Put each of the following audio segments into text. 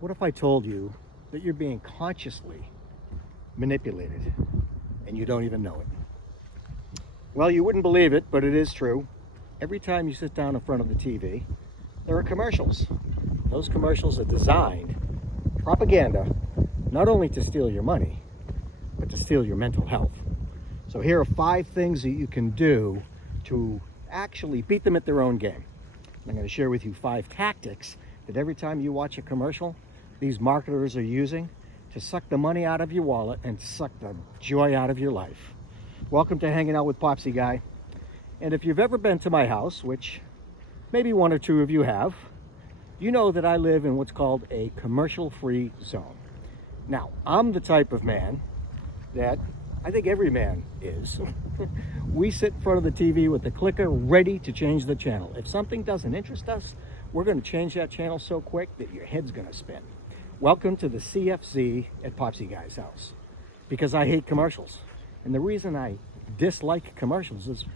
What if I told you that you're being consciously manipulated and you don't even know it? Well, you wouldn't believe it, but it is true. Every time you sit down in front of the TV, there are commercials. Those commercials are designed, propaganda, not only to steal your money, but to steal your mental health. So here are 5 things that you can do to actually beat them at their own game. I'm going to share with you 5 tactics that every time you watch a commercial, these marketers are using to suck the money out of your wallet and suck the joy out of your life. Welcome to Hanging Out with Popsy Guy. And if you've ever been to my house, which maybe 1 or 2 of you have, you know that I live in what's called a commercial-free zone. Now, I'm the type of man that I think every man is. We sit in front of the TV with the clicker ready to change the channel. If something doesn't interest us, we're going to change that channel so quick that your head's going to spin. Welcome to the CFZ at Popsy Guy's house, because I hate commercials. And the reason I dislike commercials is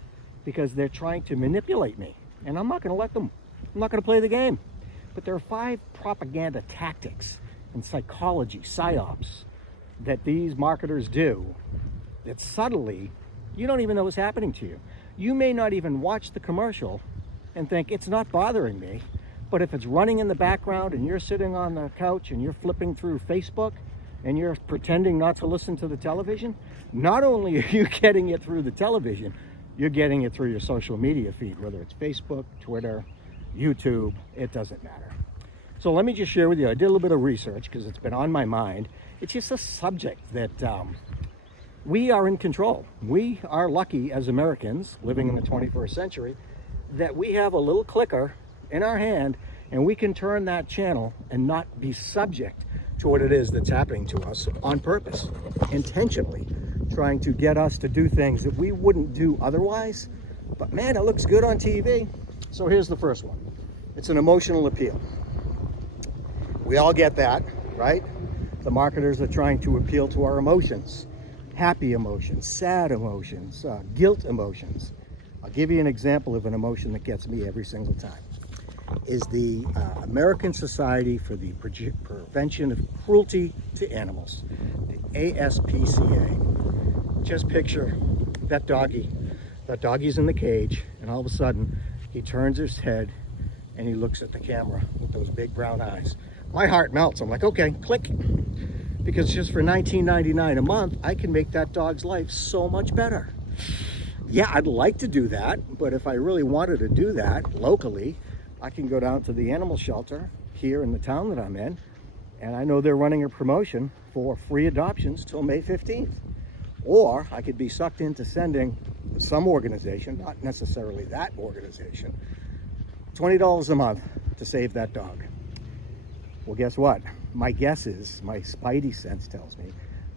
because they're trying to manipulate me, and I'm not going to let them. I'm not going to play the game. But there are 5 propaganda tactics and psychology, psyops, that these marketers do that subtly you don't even know what's happening to you. You may not even watch the commercial and think it's not bothering me, but if it's running in the background and you're sitting on the couch and you're flipping through Facebook and you're pretending not to listen to the television, not only are you getting it through the television, you're getting it through your social media feed, whether it's Facebook, Twitter, YouTube, it doesn't matter. So let me just share with you, I did a little bit of research because it's been on my mind. It's just a subject that we are in control. We are lucky as Americans living in the 21st century that we have a little clicker in our hand and we can turn that channel and not be subject to what it is that's happening to us on purpose, intentionally trying to get us to do things that we wouldn't do otherwise. But man, it looks good on TV. So here's the first one. It's an emotional appeal. We all get that, right? The marketers are trying to appeal to our emotions. Happy emotions, sad emotions, guilt emotions. I'll give you an example of an emotion that gets me every single time. Is the American Society for the Prevention of Cruelty to Animals, the ASPCA. Just picture that doggy. That doggy's in the cage, and all of a sudden, he turns his head and he looks at the camera with those big brown eyes. My heart melts. I'm like, okay, click. Because just for $19.99 a month, I can make that dog's life so much better. Yeah, I'd like to do that, but if I really wanted to do that locally, I can go down to the animal shelter here in the town that I'm in, and I know they're running a promotion for free adoptions till May 15th. Or I could be sucked into sending some organization, not necessarily that organization, $20 a month to save that dog. Well, guess what? My guess is, my spidey sense tells me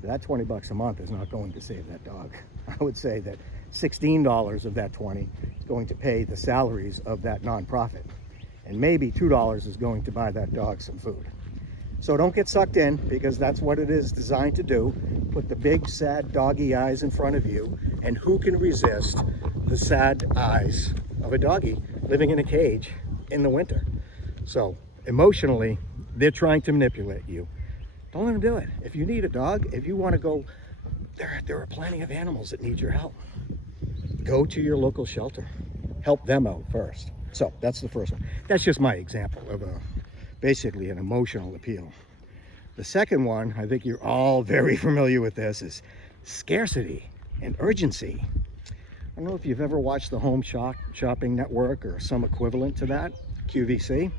that 20 bucks a month is not going to save that dog. I would say that $16 of that 20 is going to pay the salaries of that nonprofit. And maybe $2 is going to buy that dog some food. So don't get sucked in, because that's what it is designed to do. Put the big, sad doggy eyes in front of you, and who can resist the sad eyes of a doggy living in a cage in the winter? So emotionally, they're trying to manipulate you. Don't let them do it. If you need a dog, if you want to go, there are plenty of animals that need your help. Go to your local shelter. Help them out first. So that's the first one. That's just my example of basically an emotional appeal. The second one, I think you're all very familiar with this, is scarcity and urgency. I don't know if you've ever watched the Home Shopping Network or some equivalent to that, QVC.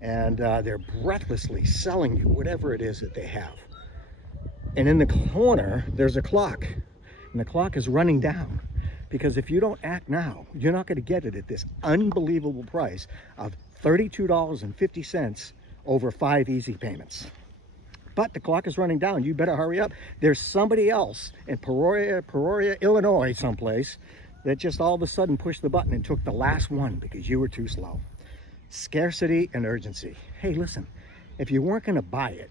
And they're breathlessly selling you whatever it is that they have. And in the corner, there's a clock. And the clock is running down. Because if you don't act now, you're not going to get it at this unbelievable price of $32.50 over 5 easy payments. But the clock is running down. You better hurry up. There's somebody else in Peoria, Illinois, someplace, that just all of a sudden pushed the button and took the last one because you were too slow. Scarcity and urgency. Hey, listen, if you weren't going to buy it,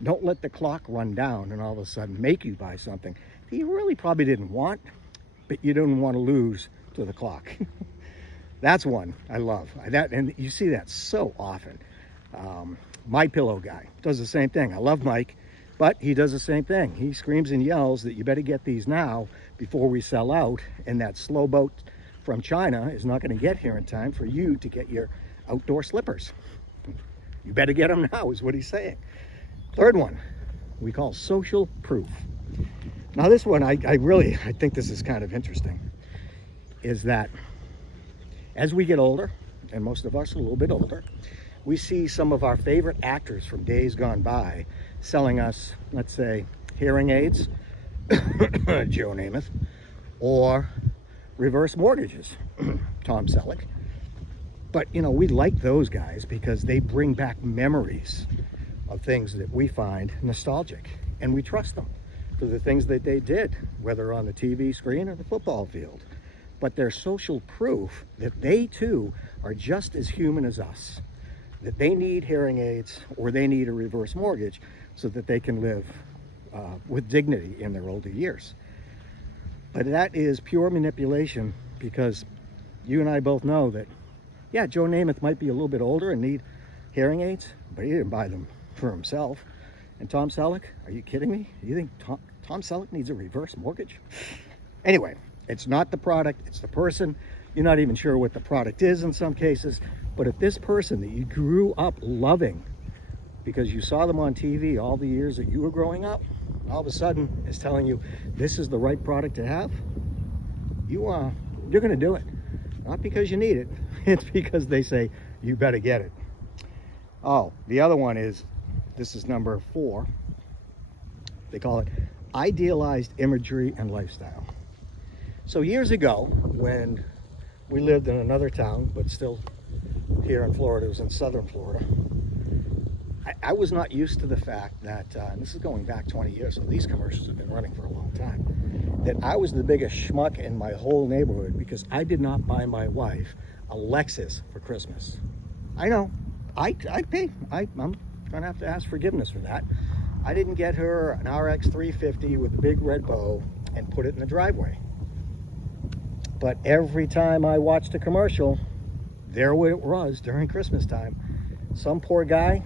don't let the clock run down and all of a sudden make you buy something that you really probably didn't want, but you didn't want to lose to the clock. That's one I love. And you see that so often. My Pillow guy does the same thing. I love Mike, but he does the same thing. He screams and yells that you better get these now before we sell out, and that slow boat from China is not going to get here in time for you to get your outdoor slippers. You better get them now, is what he's saying. Third one, we call social proof. Now this one, I think this is kind of interesting, is that as we get older, and most of us a little bit older, we see some of our favorite actors from days gone by selling us, let's say, hearing aids, Joe Namath, or reverse mortgages, Tom Selleck. But, you know, we like those guys because they bring back memories of things that we find nostalgic, and we trust them for the things that they did, whether on the TV screen or the football field. But they're social proof that they too are just as human as us, that they need hearing aids or they need a reverse mortgage so that they can live with dignity in their older years. But that is pure manipulation, because you and I both know that, yeah, Joe Namath might be a little bit older and need hearing aids, but he didn't buy them for himself. And Tom Selleck, are you kidding me? You think Tom Selleck needs a reverse mortgage? Anyway, it's not the product, it's the person. You're not even sure what the product is in some cases, but if this person that you grew up loving because you saw them on TV all the years that you were growing up, all of a sudden is telling you this is the right product to have, you're going to do it. Not because you need it, it's because they say you better get it. Oh, the other one is, this is number 4. They call it idealized imagery and lifestyle. So years ago, when we lived in another town, but still here in Florida, it was in southern Florida, I was not used to the fact that, and this is going back 20 years, so these commercials have been running for a long time, that I was the biggest schmuck in my whole neighborhood because I did not buy my wife a Lexus for Christmas. I know, I paid. I'm gonna have to ask forgiveness for that. I didn't get her an RX 350 with a big red bow and put it in the driveway. But every time I watched a commercial, there it was during Christmas time. Some poor guy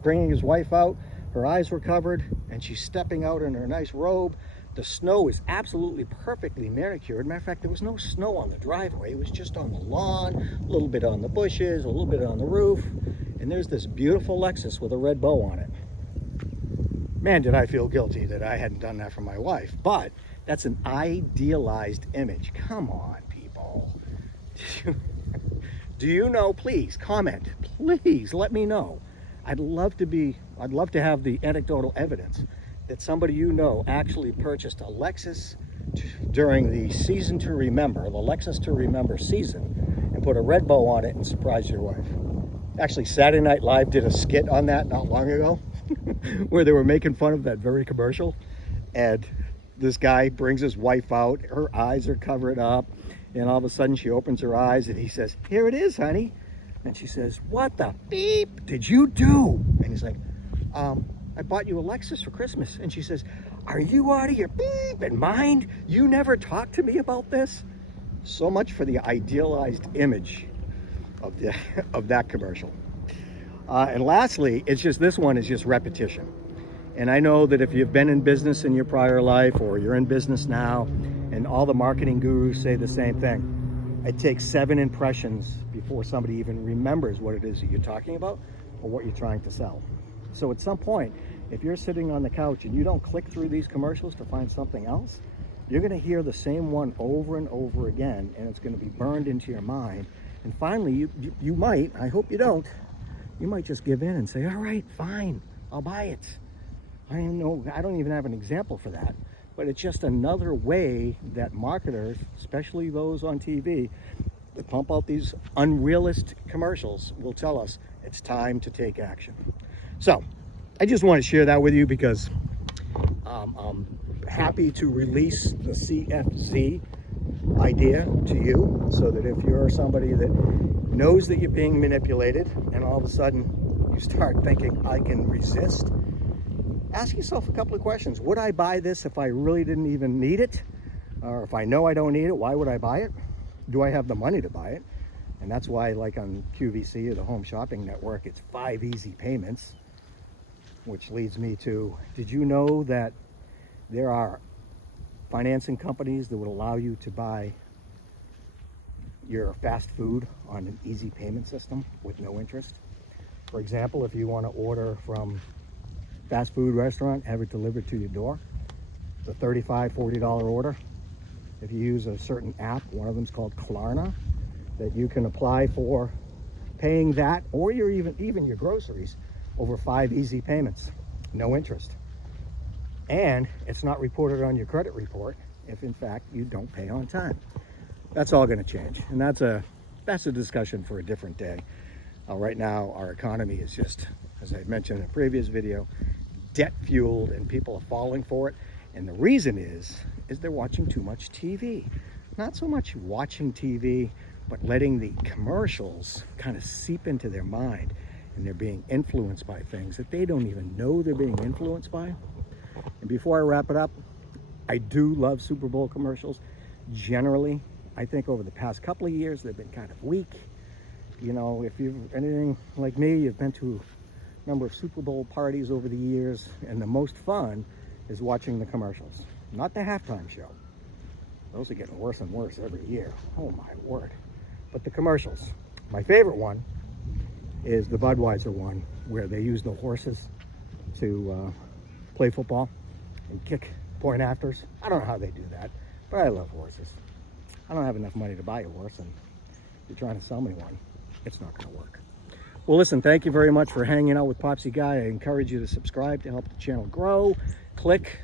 bringing his wife out, her eyes were covered, and she's stepping out in her nice robe. The snow is absolutely perfectly manicured. Matter of fact, there was no snow on the driveway. It was just on the lawn, a little bit on the bushes, a little bit on the roof. And there's this beautiful Lexus with a red bow on it. Man, did I feel guilty that I hadn't done that for my wife. But that's an idealized image. Come on, people. Do you know? Please comment. Please let me know. I'd love to have the anecdotal evidence that somebody you know actually purchased a Lexus during the season to remember, the Lexus to remember season, and put a red bow on it and surprised your wife. Actually, Saturday Night Live did a skit on that not long ago where they were making fun of that very commercial. And this guy brings his wife out, her eyes are covered up, and all of a sudden she opens her eyes and he says, "Here it is, honey." And she says, "What the beep did you do?" And he's like, "I bought you a Lexus for Christmas." And she says, "Are you out of your beep and mind? You never talked to me about this?" So much for the idealized image of that commercial. And lastly, it's just, this one is just repetition. And I know that if you've been in business in your prior life, or you're in business now, and all the marketing gurus say the same thing, it takes 7 impressions before somebody even remembers what it is that you're talking about or what you're trying to sell. So at some point, if you're sitting on the couch and you don't click through these commercials to find something else, you're going to hear the same one over and over again, and it's going to be burned into your mind. And finally, you might, I hope you don't, you might just give in and say, "All right, fine, I'll buy it." I don't even have an example for that. But it's just another way that marketers, especially those on TV, that pump out these unrealistic commercials, will tell us it's time to take action. So I just want to share that with you because I'm happy to release the CFZ idea to you, so that if you're somebody that knows that you're being manipulated and all of a sudden you start thinking, "I can resist," ask yourself a couple of questions. Would I buy this if I really didn't even need it? Or if I know I don't need it, why would I buy it? Do I have the money to buy it? And that's why, like on QVC or the Home Shopping Network, it's 5 easy payments, which leads me to, did you know that there are financing companies that would allow you to buy your fast food on an easy payment system with no interest? For example, if you want to order from fast food restaurant, have it delivered to your door, it's a $35, $40 order. If you use a certain app, one of them's called Klarna, that you can apply for paying that, or your even your groceries, over 5 easy payments, no interest. And it's not reported on your credit report if in fact you don't pay on time. That's all going to change, and that's a discussion for a different day. Right now our economy is just, as I mentioned in a previous video, debt fueled, and people are falling for it. And the reason is they're watching too much TV. Not so much watching TV, but letting the commercials kind of seep into their mind, and they're being influenced by things that they don't even know they're being influenced by. And before I wrap it up, I do love Super Bowl commercials. Generally, I think over the past couple of years, they've been kind of weak. You know, if you've anything like me, you've been to a number of Super Bowl parties over the years, and the most fun is watching the commercials, not the halftime show. Those are getting worse and worse every year. Oh my word. But the commercials. My favorite one is the Budweiser one, where they use the horses to play football and kick point afters. I don't know how they do that, but I love horses. I don't have enough money to buy a horse, and if you're trying to sell me one, it's not going to work. Well, listen, thank you very much for hanging out with Popsy Guy. I encourage you to subscribe to help the channel grow. Click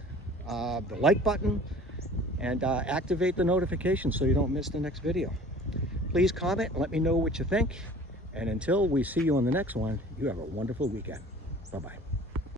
the like button and activate the notifications so you don't miss the next video. Please comment and let me know what you think. And until we see you on the next one, you have a wonderful weekend. Bye-bye.